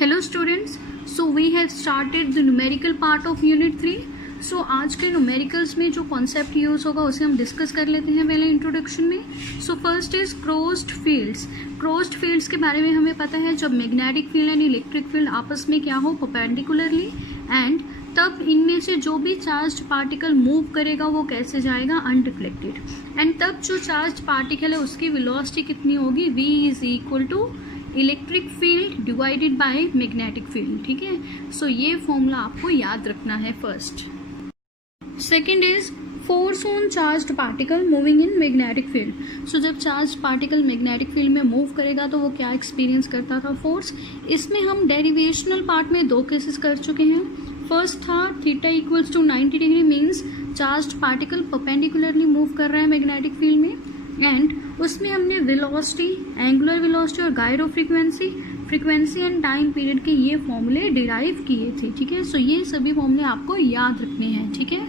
Hello students, so we have started the numerical part of unit 3। So आज के numericals में जो concept use होगा उसे हम डिस्कस कर लेते हैं पहले इंट्रोडक्शन में। So first is closed fields. Closed fields के बारे में हमें पता है जब magnetic field and electric field आपस में क्या हो, परपेंडिकुलरली, एंड तब इनमें से जो भी चार्ज्ड पार्टिकल मूव करेगा वो कैसे जाएगा, अनरिफ्लेक्टेड। एंड तब जो चार्ज्ड पार्टिकल है उसकी वेलोसिटी कितनी होगी, v is equal to electric field divided by magnetic field. ठीक है, सो ये फॉर्मूला आपको याद रखना है first. Second is force on charged particle moving in magnetic field. So जब चार्ज्ड पार्टिकल मैग्नेटिक फील्ड में मूव करेगा तो वो क्या एक्सपीरियंस करता था, फोर्स। इसमें हम डेरिवेशनल पार्ट में दो केसेस कर चुके हैं। फर्स्ट था theta equals to 90 degree, means charged particle perpendicularly move कर रहा है मैग्नेटिक फील्ड में, एंड उसमें हमने वेलोसिटी, एंगुलर वेलोसिटी और gyro frequency and time period के ये फॉर्मूले डिराइव किए थे। ठीक है, सो ये सभी फॉर्मूले आपको याद रखने हैं। ठीक है,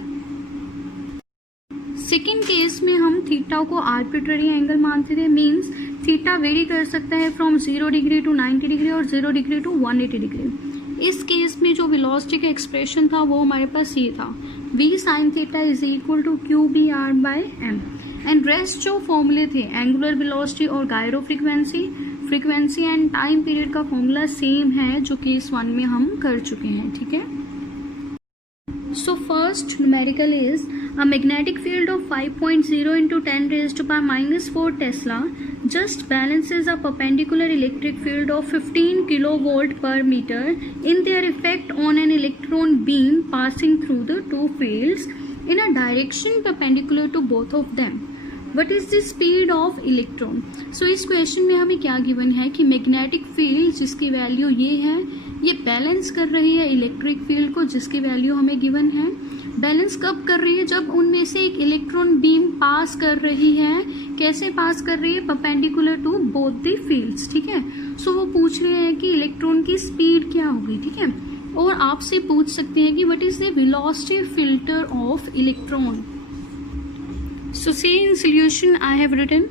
सेकेंड केस में हम थीटा को आर्बिट्ररी एंगल मानते थे, मीन्स थीटा वेरी कर सकता है फ्रॉम 0 डिग्री टू 90 डिग्री और 0 डिग्री टू 180 डिग्री। इस केस में जो वेलोसिटी का एक्सप्रेशन था वो हमारे पास ये था, v sin theta is equal to QBR by m। And rest जो फॉर्मूले थे, एंगुलर वेलोसिटी और gyro frequency and time period का फॉर्मूला सेम है जो केस 1 में हम कर चुके हैं। ठीक है, so first numerical is a magnetic field of 5.0 into 10 raised to power minus 4 Tesla just balances a perpendicular electric field of 15 kilovolt per meter in their effect on an electron beam passing through the two fields in a direction perpendicular to both of them. What is the speed of electron? So इस question में हमें क्या given है कि magnetic field जिसकी value ये है, ये बैलेंस कर रही है इलेक्ट्रिक फील्ड को जिसकी वैल्यू हमें गिवन है। बैलेंस कब कर रही है, जब उनमें से एक इलेक्ट्रॉन बीम पास कर रही है। कैसे पास कर रही है, perpendicular to both the fields. ठीक है, सो वो पूछ रहे हैं कि इलेक्ट्रॉन की स्पीड क्या होगी। ठीक है, और आपसे पूछ सकते हैं कि what is the velocity filter of electron. So see in solution I have written,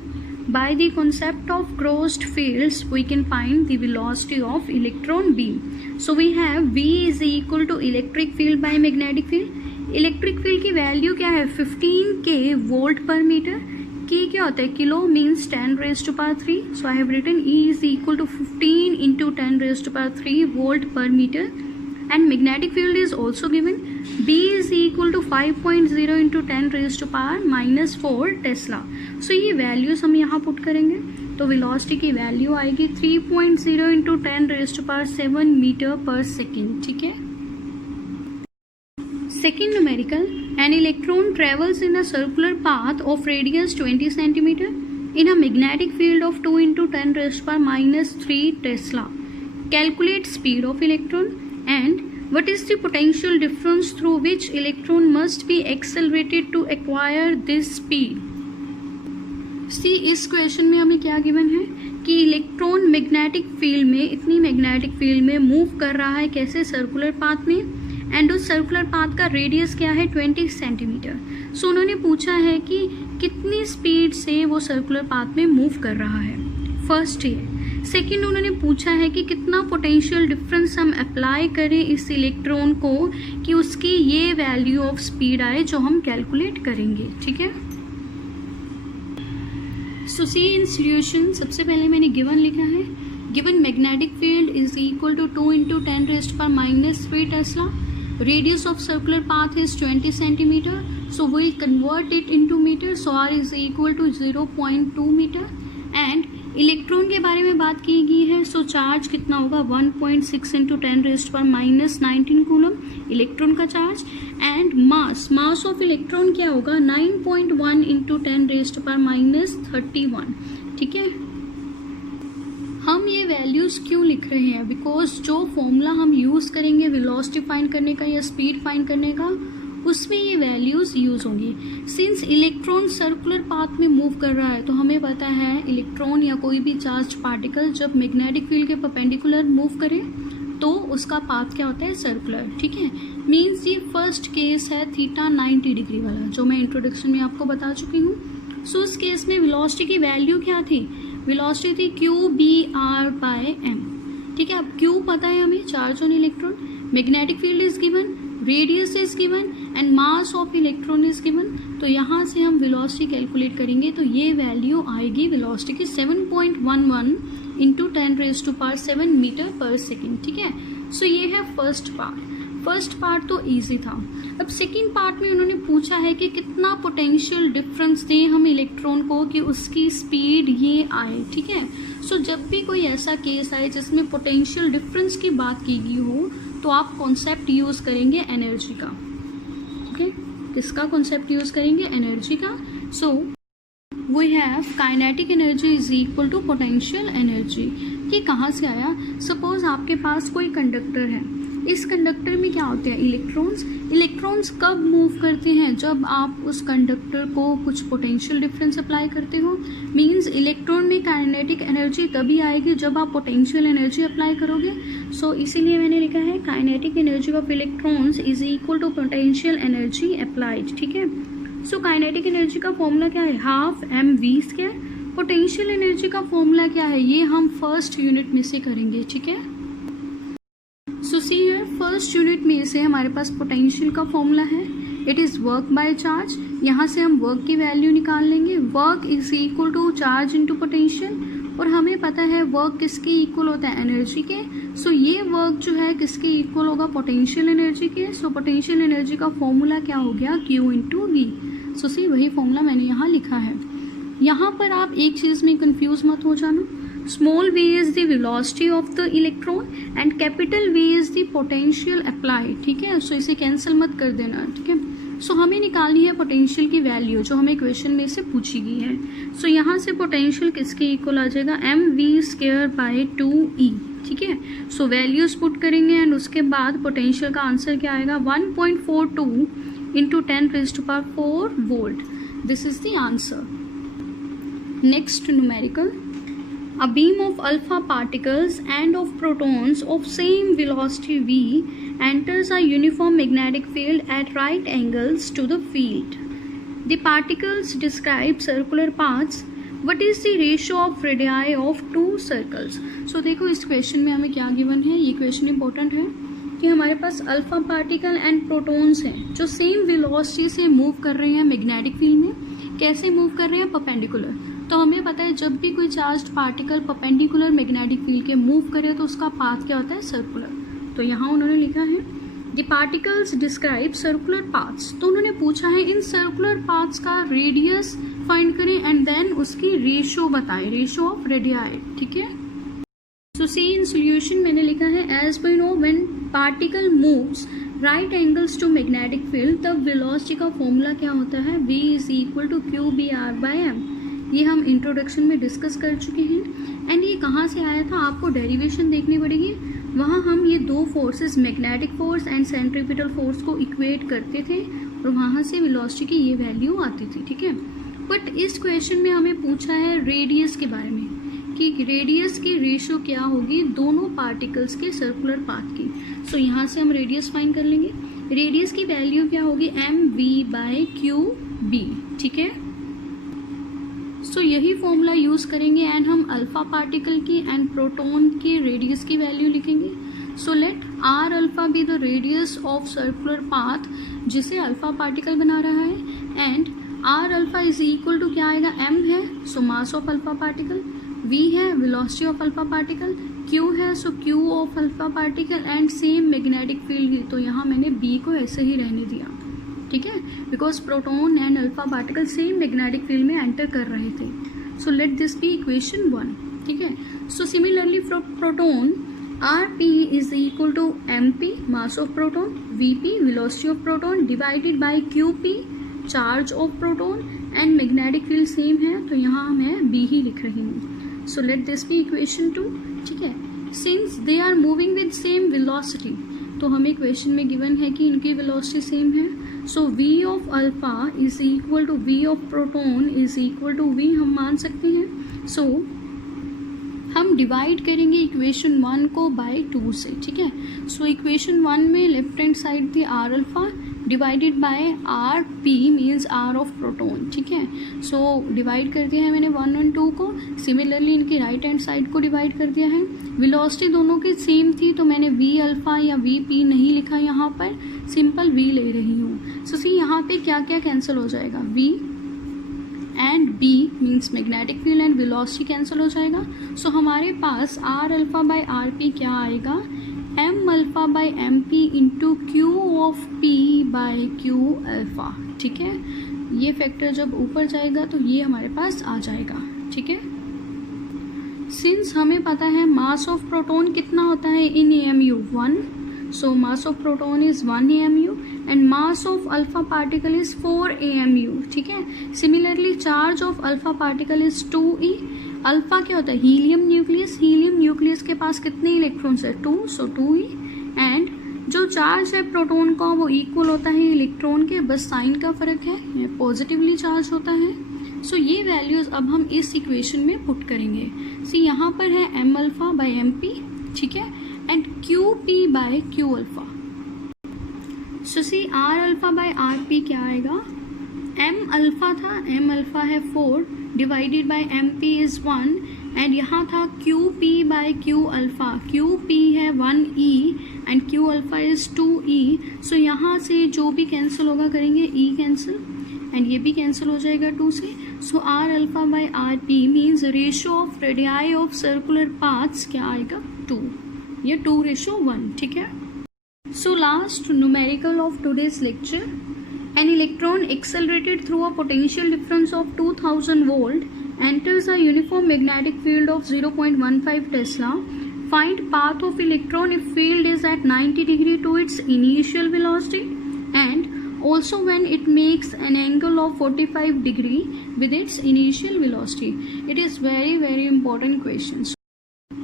by the concept of closed fields we can find the velocity of electron beam. So we have V is equal to electric field by magnetic field. Electric field की value क्या है, 15 के volt पर metre. के क्या होता है, kilo, means 10 raised to power 3. So I have written E is equal to 15 into 10 raised to power 3 volt per meter. And magnetic field is also given, B is equal to 5.0 into 10 raised to power minus 4 Tesla. So ये values हम यहाँ put करेंगे तो velocity की value आएगी 3.0 into 10 raised to power 7 metre पर second. ठीक है, second numerical, an electron travels in a circular path of radius 20 centimeter in a magnetic field of 2 into 10 raised to power minus 3 Tesla. Calculate speed of electron and what is the potential difference through which electron must be accelerated to acquire this speed. See, इस question में हमें क्या given है कि electron magnetic field में, इतनी magnetic field में move कर रहा है, कैसे, सर्कुलर पाथ में, एंड उस सर्कुलर पाथ का रेडियस क्या है, 20 सेंटीमीटर। सो उन्होंने पूछा है कि कितनी स्पीड से वो सर्कुलर पाथ में मूव कर रहा है, फर्स्ट ये। सेकेंड, उन्होंने पूछा है कि कितना पोटेंशियल डिफरेंस हम अप्लाई करें इस इलेक्ट्रॉन को कि उसकी ये वैल्यू ऑफ स्पीड आए जो हम कैलकुलेट करेंगे। ठीक है, सो सी इन सॉल्यूशन, सबसे पहले मैंने गिवन लिखा है, given magnetic field is equal to 2 into 10 raised to power minus 3 Tesla. Radius of circular path is 20 centimeter. So we'll convert it into meter. So R is equal to 0.2 meter. And electron के बारे में बात की गई है, सो charge कितना होगा, 1.6 into 10 raised to power minus 19 coulomb electron का चार्ज। एंड मास ऑफ इलेक्ट्रॉन क्या होगा, 9.1 into 10 raised to power minus 31। ठीक है, हम ये वैल्यूज क्यों लिख रहे हैं, बिकॉज जो फॉर्मूला हम यूज करेंगे वेलोसिटी फाइंड करने का या स्पीड फाइंड करने का, उसमें ये वैल्यूज यूज होंगी। सिंस इलेक्ट्रॉन सर्कुलर पाथ में मूव कर रहा है तो हमें पता है इलेक्ट्रॉन या कोई भी चार्ज पार्टिकल जब मैग्नेटिक फील्ड के परपेंडिकुलर मूव करे तो उसका पाथ क्या होता है, सर्कुलर। ठीक है, मीन्स ये फर्स्ट केस है थीटा 90 डिग्री वाला जो मैं इंट्रोडक्शन में आपको बता चुकी हूँ। सो उस केस में वेलोसिटी की वैल्यू क्या थी, वेलोसिटी थी QBR बाय m। ठीक है। अब क्यू पता है हमें, charge on electron, magnetic field is given, radius is given and mass of electron is given. तो यहाँ से हम वेलोसिटी कैलकुलेट करेंगे तो ये वैल्यू आएगी वेलोसिटी की 7.11 इंटू 10⁻⁷ मीटर पर सेकेंड, ठीक है। सो ये है फर्स्ट पार्ट। फर्स्ट पार्ट तो इजी था। अब सेकेंड पार्ट में उन्होंने पूछा है कि कितना पोटेंशियल डिफरेंस दें हम इलेक्ट्रॉन को कि उसकी स्पीड ये आए, ठीक है। सो जब भी कोई ऐसा केस आए जिसमें पोटेंशियल डिफरेंस की बात की गई हो तो आप कॉन्सेप्ट यूज करेंगे एनर्जी का, ओके। किसका कॉन्सेप्ट यूज करेंगे? एनर्जी का। So we have kinetic energy is equal to potential energy. ये कहाँ से आया? सपोज आपके पास कोई कंडक्टर है, इस कंडक्टर में क्या होते हैं? इलेक्ट्रॉन्स। इलेक्ट्रॉन्स कब मूव करते हैं? जब आप उस कंडक्टर को कुछ पोटेंशियल डिफरेंस अप्लाई करते हो। मींस इलेक्ट्रॉन में काइनेटिक एनर्जी तभी आएगी जब आप पोटेंशियल एनर्जी अप्लाई करोगे। सो इसीलिए मैंने लिखा है kinetic energy of electrons is equal to potential energy applied, ठीक है। सो काइनेटिक एनर्जी का फॉर्मूला क्या है? Half mv²। पोटेंशियल एनर्जी का फॉर्मूला क्या है? ये हम फर्स्ट यूनिट में से करेंगे, ठीक है। So see here, first unit में से हमारे पास पोटेंशियल का फॉर्मूला है, it is work by charge. यहाँ से हम वर्क की वैल्यू निकाल लेंगे। Work is equal to charge into potential, और हमें पता है वर्क किसके इक्वल होता है? एनर्जी के। सो ये वर्क जो है किसके इक्वल होगा? पोटेंशियल एनर्जी के। सो पोटेंशियल एनर्जी का फॉर्मूला क्या हो गया? Q into V. So see वही फॉर्मूला मैंने यहाँ लिखा है। यहाँ पर आप एक चीज़ में कंफ्यूज मत हो जाना। Small v is the velocity of the electron and capital V is the potential applied, ठीक है। सो इसे कैंसिल मत कर देना, ठीक है। सो हमें निकालनी है पोटेंशियल की वैल्यू जो हमें क्वेश्चन में से पूछी गई है। सो यहाँ से पोटेंशियल किसके इक्वल आ जाएगा? mv²/2e, ठीक है। सो वैल्यूज पुट करेंगे एंड उसके बाद पोटेंशियल का आंसर क्या आएगा? 1.42 into 10⁻⁴ volt. This is the answer. Next numerical, a beam of alpha particles and of protons of same velocity v enters a uniform magnetic field at right angles to the field. The particles describe circular paths. What is the ratio of radii of two circles? So देखो इस question में हमें क्या given है, ये question important है कि हमारे पास अल्फा पार्टिकल एंड प्रोटॉन्स हैं जो सेम वेलोसिटी से मूव कर रहे हैं मैग्नेटिक फील्ड में। कैसे मूव कर रहे हैं? परपेंडिकुलर। तो हमें पता है जब भी कोई charged particle perpendicular magnetic field के मूव करे तो उसका पाथ क्या होता है? सर्कुलर। तो यहाँ उन्होंने लिखा है the particles describe circular paths. तो उन्होंने पूछा है इन सर्कुलर पाथ्स का रेडियस फाइंड करें एंड देन उसकी रेशियो बताएं, रेशियो ऑफ रेडियाई, ठीक है। सो सी इन सोल्यूशन मैंने लिखा है as we know when particle moves right angles to magnetic field तब वेलोसिटी का फॉर्मूला क्या होता है? v is equal to Q/r/m। ये हम इंट्रोडक्शन में डिस्कस कर चुके हैं। एंड ये कहाँ से आया था? आपको डेरिवेशन देखनी पड़ेगी। वहाँ हम ये दो forces magnetic force and centripetal force को इक्वेट करते थे और वहाँ से वेलोसिटी की ये वैल्यू आती थी, ठीक है। बट इस क्वेश्चन में हमें पूछा है रेडियस के बारे में कि रेडियस की रेशियो क्या होगी दोनों पार्टिकल्स के सर्कुलर पाथ की। सो यहाँ से हम रेडियस फाइंड कर लेंगे। रेडियस की वैल्यू क्या होगी? mv/qb, ठीक है। सो यही फॉर्मूला यूज करेंगे एंड हम अल्फा पार्टिकल की एंड प्रोटॉन की रेडियस की वैल्यू लिखेंगे। So let r alpha be the radius of circular path जिसे अल्फा पार्टिकल बना रहा है and r alpha is equal to क्या आएगा? m है so mass of alpha particle, v है velocity of alpha particle, q है so q of alpha particle and same magnetic field. तो यहाँ मैंने b को ऐसे ही रहने दिया, ठीक है, because proton and alpha particle same magnetic field में एंटर कर रहे थे। So let this be equation 1, ठीक है। So similarly for proton rp is equal to mp mass of proton, vp velocity of proton divided by qp charge of proton and magnetic field same है तो यहाँ मैं b ही लिख रही हूँ। So let this be equation 2, ठीक है। Since they are moving with same velocity तो हमें क्वेश्चन में गिवन है कि इनकी वेलोसिटी सेम है। So v of alpha is equal to v of proton is equal to v हम मान सकते हैं। सो हम डिवाइड करेंगे इक्वेशन 1 को बाय 2 से, ठीक है। सो इक्वेशन 1 में लेफ्ट हैंड साइड थी R alpha divided by R P means R of proton, ठीक है। सो डिवाइड कर दिया है मैंने 1 और 2 को, सिमिलरली इनकी राइट हैंड साइड को डिवाइड कर दिया है। वेलोसिटी दोनों की सेम थी तो मैंने वी अल्फा या वी पी नहीं लिखा यहाँ पर, सिंपल वी ले रही हूँ। सो सी यहाँ पे क्या क्या कैंसिल हो जाएगा, V and B means magnetic field and velocity cancel हो जाएगा। सो हमारे पास r alpha by R P क्या आएगा, M alpha by M p into q of p by Q alpha, ठीक है। ये फैक्टर जब ऊपर जाएगा तो ये हमारे पास आ जाएगा, ठीक है। सिंस हमें पता है मास ऑफ प्रोटॉन कितना होता है in AMU 1, so mass of proton is 1 AMU and mass of alpha particle is 4 AMU, ठीक है। Similarly charge of alpha particle is 2e। Alpha क्या होता है, हीलियम न्यूक्लियस, हीलियम न्यूक्लियस के पास कितने इलेक्ट्रॉन्स है, 2, सो 2e। एंड जो चार्ज है प्रोटॉन का वो इक्वल होता है इलेक्ट्रॉन के, बस साइन का फर्क है, ये पॉजिटिवली चार्ज होता है। सो ये वैल्यूज अब हम इस इक्वेशन में पुट करेंगे। सी यहाँ पर है M alpha by M P, ठीक है, and Q P by Q alpha. So see R alpha by R P क्या आएगा, एम अल्फा था, एम अल्फा है 4 divided by M P is 1 and यहाँ था Q P by Q alpha, Q P है 1e and Q alpha is 2e। So यहाँ से जो भी कैंसिल होगा करेंगे, e कैंसिल एंड ये भी कैंसिल हो जाएगा 2 से। So r alpha by R P means ratio of radii of circular paths क्या आएगा, 2, ये 2:1, ठीक है। So last numerical of today's lecture, an electron accelerated through a potential difference of 2000 volt enters a uniform magnetic field of 0.15 Tesla. Find path of electron if field is at 90 degree to its initial velocity and also when it makes an angle of 45 degree with its initial velocity. It is very important question.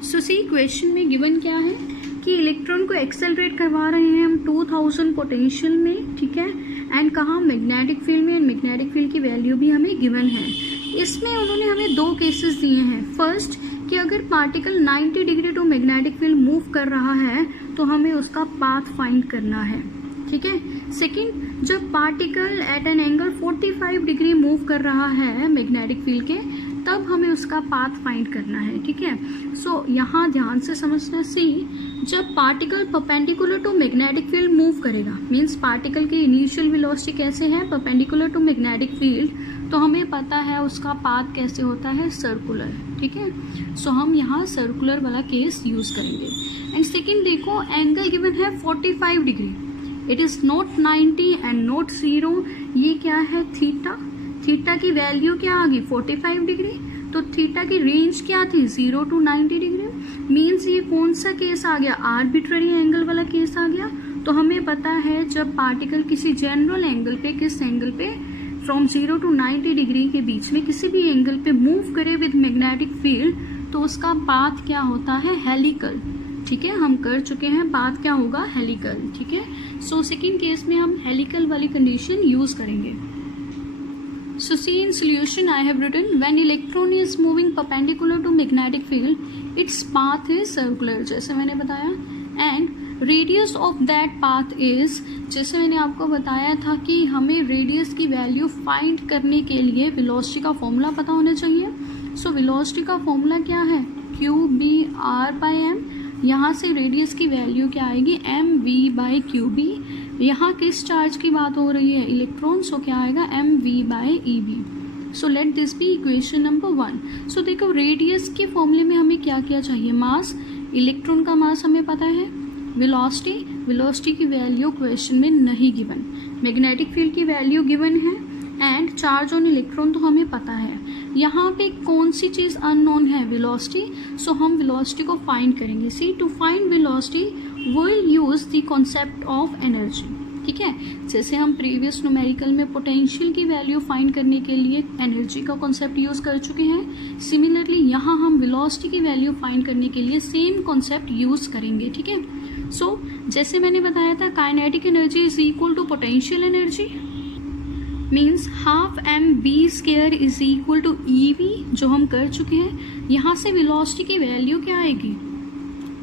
So see question में given क्या है कि electron को accelerate करवा रहे हैं हम 2000 potential में, ठीक है, एंड कहाँ, मैग्नेटिक फील्ड में, एंड मैग्नेटिक फील्ड की वैल्यू भी हमें गिवन है। इसमें उन्होंने हमें 2 केसेस दिए हैं। फर्स्ट कि अगर particle 90 degree to magnetic field move कर रहा है तो हमें उसका पाथ फाइंड करना है, ठीक है। सेकंड, जब particle at an angle 45 degree move कर रहा है मैग्नेटिक फील्ड के, तब हमें उसका पाथ फाइंड करना है, ठीक है। सो यहाँ ध्यान से समझना, सी जब particle perpendicular to magnetic field move करेगा, मींस पार्टिकल की इनिशियल वेलोसिटी कैसे है, परपेंडिकुलर टू मैग्नेटिक फील्ड, तो हमें पता है उसका पाथ कैसे होता है, सर्कुलर, ठीक है। सो हम यहाँ सर्कुलर वाला केस यूज करेंगे। एंड सेकेंड देखो, एंगल गिवन है 45 degree, it is not 90 and not 0, ये क्या है, थीटा। थीटा की वैल्यू क्या आ गई, 45 डिग्री, तो थीटा की रेंज क्या थी, 0 to 90 डिग्री। मीन्स ये कौन सा केस आ गया, आर्बिट्ररी एंगल वाला केस आ गया। तो हमें पता है जब पार्टिकल किसी जनरल एंगल पे, किस एंगल पे, फ्रॉम 0 to 90 डिग्री के बीच में किसी भी एंगल पे मूव करे विद मैग्नेटिक फील्ड, तो उसका पाथ क्या होता है, हेलिकल, ठीक है। हम कर चुके हैं, पाथ क्या होगा, हेलिकल, ठीक है। सो सेकेंड केस में हम हेलिकल वाली कंडीशन यूज करेंगे। So see in solution I have written when electron is moving perpendicular to magnetic field, its path is circular, जैसे मैंने बताया, and radius of that path is, जैसे मैंने आपको बताया था कि हमें रेडियस की वैल्यू फाइंड करने के लिए वेलोसिटी का फॉर्मूला पता होना चाहिए। सो वेलोसिटी का फॉर्मूला क्या है, QBR/m, यहाँ से रेडियस की वैल्यू क्या आएगी, MV/QB। यहाँ किस चार्ज की बात हो रही है, इलेक्ट्रॉन, सो क्या आएगा, MV/EB। So let this be equation number 1। So देखो रेडियस के फॉर्मूले में हमें क्या क्या चाहिए, मास, इलेक्ट्रॉन का मास हमें पता है, वेलोसिटी की वैल्यू क्वेश्चन में नहीं गिवन, मैग्नेटिक फील्ड की वैल्यू गिवन है, एंड चार्ज ऑन इलेक्ट्रॉन तो हमें पता है। यहाँ पे कौन सी चीज़ अननोन है, वेलोसिटी। सो हम वेलोसिटी को फाइंड करेंगे। See to find velocity will use the concept of energy, ठीक है। जैसे हम प्रीवियस न्यूमेरिकल में पोटेंशियल की वैल्यू फाइंड करने के लिए एनर्जी का कॉन्सेप्ट यूज कर चुके हैं, सिमिलरली यहाँ हम वेलोसिटी की वैल्यू फाइंड करने के लिए सेम कॉन्सेप्ट यूज करेंगे, ठीक है। सो जैसे मैंने बताया था, kinetic energy is equal to potential energy, means half mv² is equal to EV, जो हम कर चुके हैं। यहाँ से वेलोसिटी की वैल्यू क्या आएगी,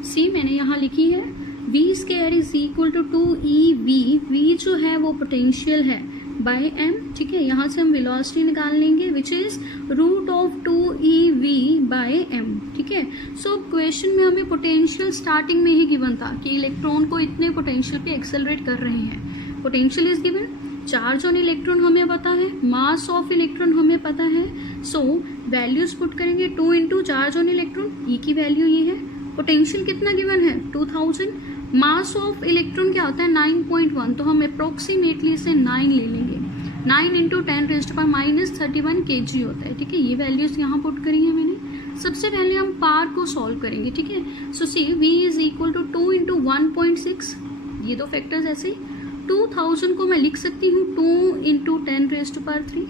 सी मैंने यहाँ लिखी है, V square is equal to 2EV, V जो है वो पोटेंशियल है बाय एम, ठीक है। यहाँ से हम वेलोसिटी निकाल लेंगे which is root of 2EV by M, ठीक है। सो क्वेश्चन में हमें पोटेंशियल स्टार्टिंग में ही गिवन था कि इलेक्ट्रॉन को इतने पोटेंशियल पे एक्सेलरेट कर रहे हैं। Potential is given, charge on electron हमें पता है, मास ऑफ इलेक्ट्रॉन हमें पता है। सो वैल्यूज पुट करेंगे 2 इंटू चार्ज ऑन इलेक्ट्रॉन, ई की वैल्यू ये है, पोटेंशियल कितना गिवन है 2000, मास ऑफ इलेक्ट्रॉन क्या होता है 9.1, तो हम अप्रोक्सीमेटली इसे 9 ले लेंगे, 9 इंटू 10⁻³ kg होता है, ठीक है। ये वैल्यूज यहाँ पुट करी है मैंने। सबसे पहले हम पार को सॉल्व करेंगे, ठीक है। So see v is equal to 2 into 1.6, ये दो फैक्टर्स ऐसे, 2000 को मैं लिख सकती हूँ 2 इंटू 10⁻3,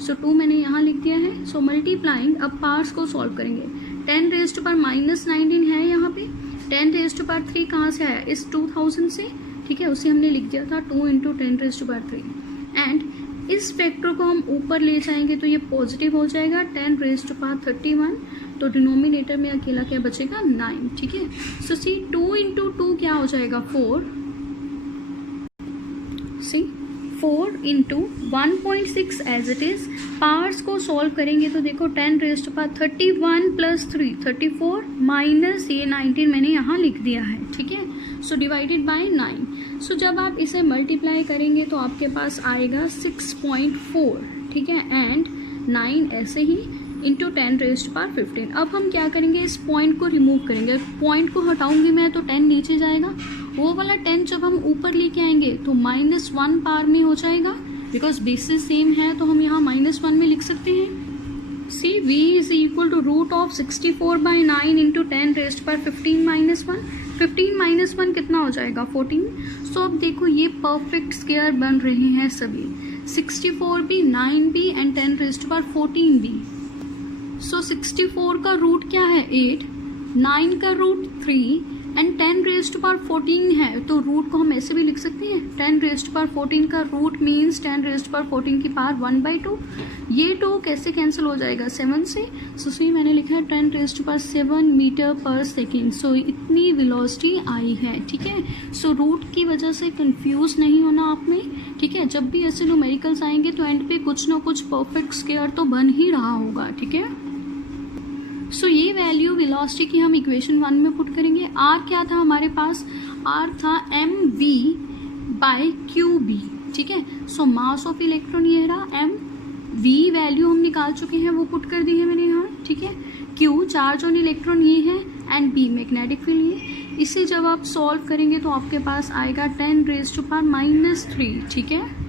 सो 2 मैंने यहाँ लिख दिया है। सो मल्टीप्लाइंग, अब पार्ट्स को सॉल्व करेंगे, 10⁻⁻19 है यहाँ पे, 10⁻3 कहाँ से आया, इस 2000 से, ठीक है, उसे हमने लिख दिया था 2 इंटू 10⁻3। एंड इस फैक्टर को हम ऊपर ले जाएंगे तो ये पॉजिटिव हो जाएगा 10⁻31, तो डिनोमिनेटर में अकेला क्या बचेगा 9, ठीक है। सो सी 2 इंटू 2 क्या हो जाएगा 4, see 4 into 1.6 as it is. Parts को सॉल्व करेंगे तो देखो 10⁻31 प्लस 3 34 माइनस ये 19 मैंने यहाँ लिख दिया है, ठीक है। So divided by 9। सो जब आप इसे मल्टीप्लाई करेंगे तो आपके पास आएगा 6.4, ठीक है, एंड 9 ऐसे ही इंटू 10⁻15। अब हम क्या करेंगे, इस पॉइंट को रिमूव करेंगे, पॉइंट को हटाऊंगी मैं तो 10 नीचे जाएगा, वो वाला 10 जब हम ऊपर लेके आएंगे तो -1 पार में हो जाएगा, बिकॉज बेसिस सेम है तो हम यहाँ -1 में लिख सकते हैं। See v is equal to root of 64/9 into 10⁻15 -1, 15 - 1 कितना हो जाएगा 14। सो अब देखो ये परफेक्ट स्क्वायर बन रहे हैं सभी, 64 भी, 9 भी एंड 10⁻14 भी। सो 64 का रूट क्या है 8, 9 का रूट 3 एंड 10⁻14 है, तो रूट को हम ऐसे भी लिख सकते हैं, 10⁻14 का रूट मीन्स 10⁻14 की पावर 1/2। ये 2 कैसे कैंसिल हो जाएगा 7 से, सो सी मैंने लिखा है 10⁻7 मीटर पर सेकेंड। सो इतनी वेलोसिटी आई है, ठीक है। सो रूट की वजह से कंफ्यूज नहीं होना आपने, ठीक है। जब भी ऐसे न्यूमेरिकल्स आएंगे तो एंड पे कुछ ना कुछ परफेक्ट स्क्वायर तो बन ही रहा होगा, ठीक है। सो ये वैल्यू वेलोसिटी की हम इक्वेशन 1 में पुट करेंगे। आर क्या था हमारे पास, आर था mv/qb, ठीक है। सो मास ऑफ इलेक्ट्रॉन ये रहा, m v वैल्यू हम निकाल चुके हैं, वो पुट कर दी है मैंने यहाँ, ठीक है। q चार्ज ऑन इलेक्ट्रॉन ये है एंड b मैग्नेटिक फील्ड ये। इसे जब आप सॉल्व करेंगे तो आपके पास आएगा 10⁻⁻3, ठीक है।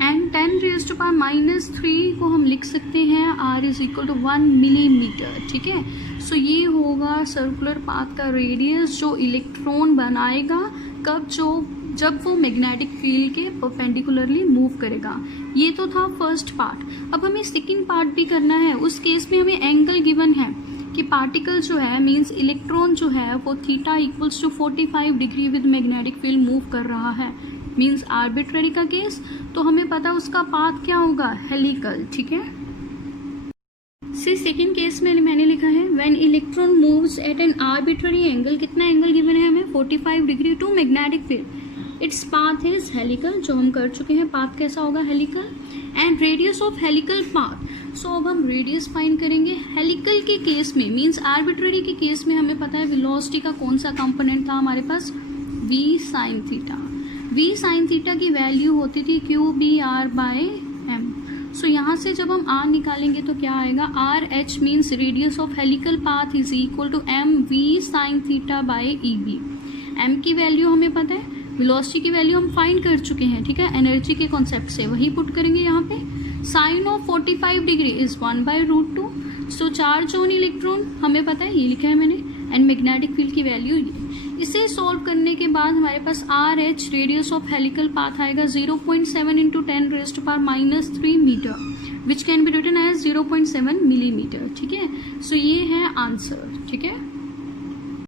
एंड 10⁻⁻3 को हम लिख सकते हैं r is equal to 1 millimetre, ठीक है। सो ये होगा सर्कुलर पाथ का रेडियस जो इलेक्ट्रॉन बनाएगा, कब, जब वो मैग्नेटिक फील्ड के परपेंडिकुलरली मूव करेगा। ये तो था फर्स्ट पार्ट। अब हमें सेकंड पार्ट भी करना है। उस केस में हमें एंगल गिवन है कि पार्टिकल जो है मींस इलेक्ट्रॉन जो है वो theta equals to 45 degree with magnetic field move कर रहा है, मींस आर्बिट्ररी का केस, तो हमें पता उसका पाथ क्या होगा हेलिकल, ठीक है। सी सेकेंड केस में मैंने लिखा है when electron moves at an arbitrary angle, कितना एंगल गिवन है हमें 45 degree to magnetic field, it's path is helical, जो हम कर चुके हैं, पाथ कैसा होगा helical, and radius of helical path. So अब हम रेडियस फाइंड करेंगे। हेलिकल के केस में मींस आर्बिट्ररी के केस में हमें पता है वेलोसिटी का कौन सा कंपोनेंट था हमारे पास, v sin theta. v sin theta की वैल्यू होती थी qbr/m। सो यहाँ से जब हम r निकालेंगे तो क्या आएगा, RH means radius of helical path is equal to mv sin theta by EB। m की वैल्यू हमें पता है, वेलोसिटी की वैल्यू हम फाइंड कर चुके हैं, ठीक है, एनर्जी के कॉन्सेप्ट से, वही पुट करेंगे यहाँ पे। Sine of 45 degree is 1/√2। So charge on electron हमें पता है, ये लिखा है मैंने, एंड मैग्नेटिक फील्ड की वैल्यू ये। इसे सॉल्व करने के बाद हमारे पास RH radius of helical path आएगा 0.7 into 10⁻³ metre, which can be written as 0.7 millimetre, ठीक है। सो ये है आंसर, ठीक है।